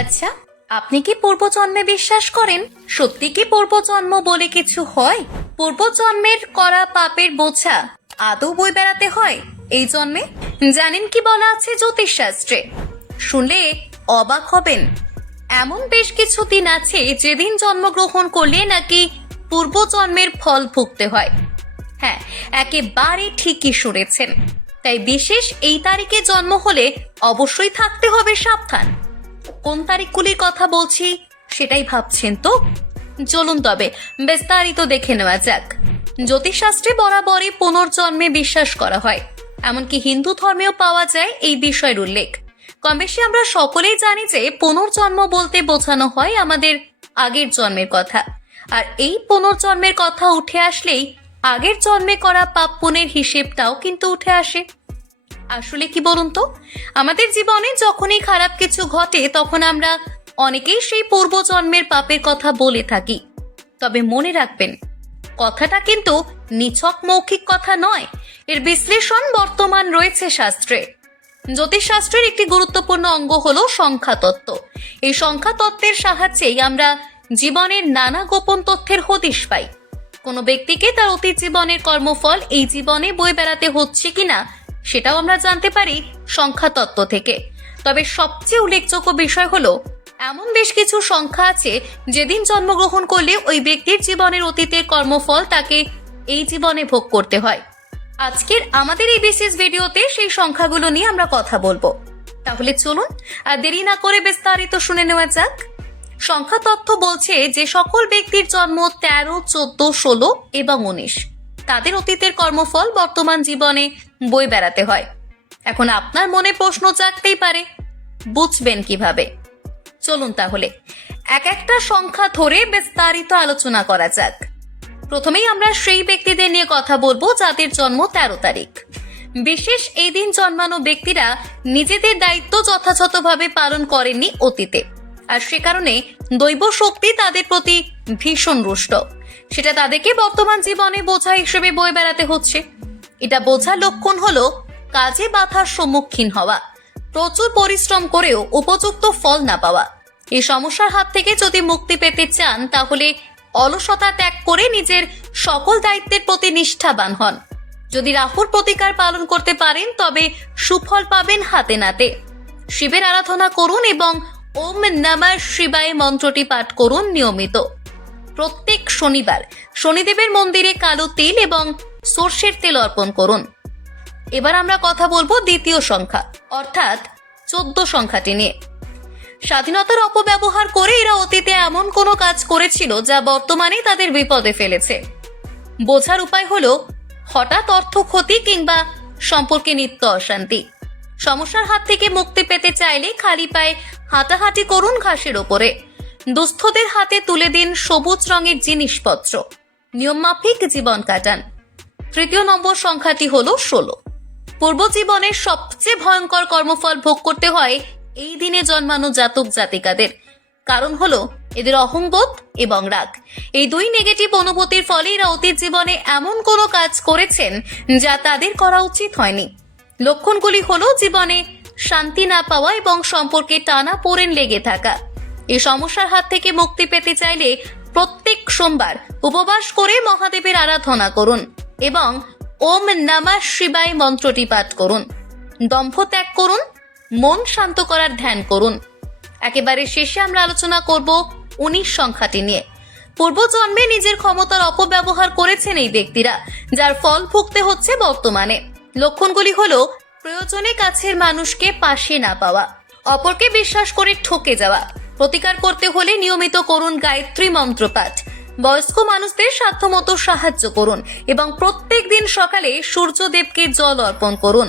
আচ্ছা, আপনি কি পূর্বজন্মে বিশ্বাস করেন? সত্যি কি পূর্বজন্ম বলে কিছু হয়? পূর্বজন্মের করা পাপের বোঝা আদৌ বয়ে বেড়াতে হয় এই জন্মে? জানেন কি বলা আছে জ্যোতিষশাস্ত্রে? শুনলে অবাক হবেন। এমন বেশ কিছু দিন আছে যেদিন জন্মগ্রহণ করলে নাকি পূর্বজন্মের ফল ভুগতে হয়। হ্যাঁ, একেবারে ঠিকই শুনেছেন। তাই বিশেষ এই তারিখে জন্ম হলে অবশ্যই থাকতে হবে সাবধান। কোন তারিখগুলির কথা বলছি সেটাই ভাবছেন তো? চলুন তবে বিস্তারিত দেখে নেওয়া যাক। জ্যোতিষশাস্ত্রে বরাবরই পুনর্জন্মে বিশ্বাস করা হয়, এমনকি হিন্দু ধর্মেও পাওয়া যায় এই বিষয়ের উল্লেখ। কম বেশি আমরা সকলেই জানি যে পুনর্জন্ম বলতে বোঝানো হয় আমাদের আগের জন্মের কথা। আর এই পুনর্জন্মের কথা উঠে আসলেই আগের জন্মে করা পাপ পুণ্যের হিসেবটাও কিন্তু উঠে আসে। আসলে কি বলুন তো, আমাদের জীবনে যখনই খারাপ কিছু ঘটে তখন আমরা অনেকেই সেই পূর্বজন্মের পাপের কথা বলে থাকি। তবে মনে রাখবেন, কথাটা কিন্তু নিছক মৌখিক কথা নয়, এর বিশ্লেষণ বর্তমান রয়েছে শাস্ত্রে। জ্যোতিষশাস্ত্রের একটি গুরুত্বপূর্ণ অঙ্গ হলো সংখ্যা তত্ত্ব। এই সংখ্যা তত্ত্বের সাহায্যেই আমরা জীবনের নানা গোপন তথ্যের হদিশ পাই। কোনো ব্যক্তিকে তার অতীত জীবনের কর্মফল এই জীবনে বয়ে বেড়াতে হচ্ছে কিনা সেটাও আমরা জানতে পারি সংখ্যা তত্ত্ব থেকে। তবে সবচেয়ে উল্লেখযোগ্য বিষয় হলো, এমন বেশ কিছু সংখ্যা আছে যেদিন জন্মগ্রহণ করলে ওই ব্যক্তির জীবনের অতীতের কর্মফল তাকে এই জীবনে ভোগ করতে হয়। আজকের আমাদের এই বিশেষ ভিডিওতে সেই সংখ্যাগুলো নিয়ে আমরা কথা বলবো। তাহলে চলুন আর দেরি না করে বিস্তারিত শুনে নেওয়া যাক। সংখ্যা তত্ত্ব বলছে যে সকল ব্যক্তির জন্ম 13, 14, 16 এবং 19 তাদের অতীতের কর্মফল বর্তমান জীবনে বয়ে বেড়াতে হয়। এখন আপনার মনে প্রশ্ন জাগতেই পারে, বুঝবেন কিভাবে? চলুন তাহলে এক একটা সংখ্যা ধরে বিস্তারিত আলোচনা করা যাক। প্রথমেই আমরা সেই ব্যক্তিদের নিয়ে কথা বলবো যাদের জন্ম 13 তারিখ। বিশেষ এই দিন জন্মানো ব্যক্তিরা নিজেদের দায়িত্ব যথাযথভাবে পালন করেননি অতীতে, আর সে কারণে দৈব শক্তি তাদের প্রতি ভীষণ রুষ্ট। সেটা তাদেরকে বর্তমান জীবনে বোঝা হিসেবে বয়ে বেড়াতে হচ্ছে। এটা বোঝার লক্ষণ হলো কাজে বাধার সম্মুখীন হওয়া, প্রচুর পরিশ্রম করেও উপযুক্ত ফল না পাওয়া। এই সমস্যার হাত থেকে যদি মুক্তি পেতে চান তাহলে অলসতা ত্যাগ করে নিজের সকল দায়িত্বের প্রতি নিষ্ঠাবান হন। যদি রাহুর প্রতিকার পালন করতে পারেন তবে সুফল পাবেন হাতে নাতে। শিবের আরাধনা করুন এবং ওম নমঃ শিবায় মন্ত্রটি পাঠ করুন নিয়মিত। প্রত্যেক শনিবার শনিদেবের মন্দিরে কালো তিল এবং সর্ষের তেল অর্পণ করুন। এবার আমরা কথা বলবো দ্বিতীয় সংখ্যা অর্থাৎ 14 সংখ্যাটি নিয়ে। স্বাধীনতার অপব্যবহার করে এরা অতীতে এমন কোনো কাজ করেছিল যা বর্তমানে তাদের বিপদে ফেলেছে। বোঝার উপায় হলো হঠাৎ অর্থ ক্ষতি কিংবা সম্পর্কে নিত্য অশান্তি। সমস্যার হাত থেকে মুক্তি পেতে চাইলে খালি পায়ে হাঁটাহাঁটি করুন ঘাসের ওপরে। দুস্থদের হাতে তুলে দিন সবুজ রঙের জিনিসপত্র। নিয়মমাফিক জীবন কাটান। তৃতীয় নম্বর সংখ্যাটি হলো 16। পূর্বজীবনের সবচেয়ে ভয়ঙ্কর কর্মফল ভোগ করতে হয় এই দিনে জন্মানো জাতক জাতিকাদের। কারণ হলো এদের অহংবোধ এবং রাগ। এই দুই নেগেটিভ অনুভূতির ফলে এরা অতীত জীবনে এমন কোনো কাজ করেছেন যা তাদের করা উচিত হয়নি। লক্ষণগুলি হলো জীবনে শান্তি না পাওয়া এবং সম্পর্কে টানা পোড়েন লেগে থাকা। এই সমস্যার হাত থেকে মুক্তি পেতে চাইলে প্রত্যেক সোমবার উপবাস করে মহাদেবের আরাধনা করুন এবং ওম নমঃ শিবায় মন্ত্রটি পাঠ করুন। দম্ভ ত্যাগ করুন, মন শান্ত করার ধ্যান করুন। একেবারে শেষে আমরা আলোচনা করব 19 সংখ্যাটি নিয়ে। পূর্বজন্মে নিজের ক্ষমতার অপব্যবহার করেছেন এই ব্যক্তিরা, যার ফল ভুগতে হচ্ছে বর্তমানে। লক্ষণগুলি হলো প্রয়োজনে কাছের মানুষকে পাশে না পাওয়া, অপরকে বিশ্বাস করে ঠকে যাওয়া। প্রতিকার করতে হলে নিয়মিত করুন গায়ত্রী মন্ত্র পাঠ। বয়স্ক মানুষদের সাধ্যমতো সাহায্য করুন এবং প্রত্যেক দিন সকালে সূর্যদেবকে জল অর্পণ করুন।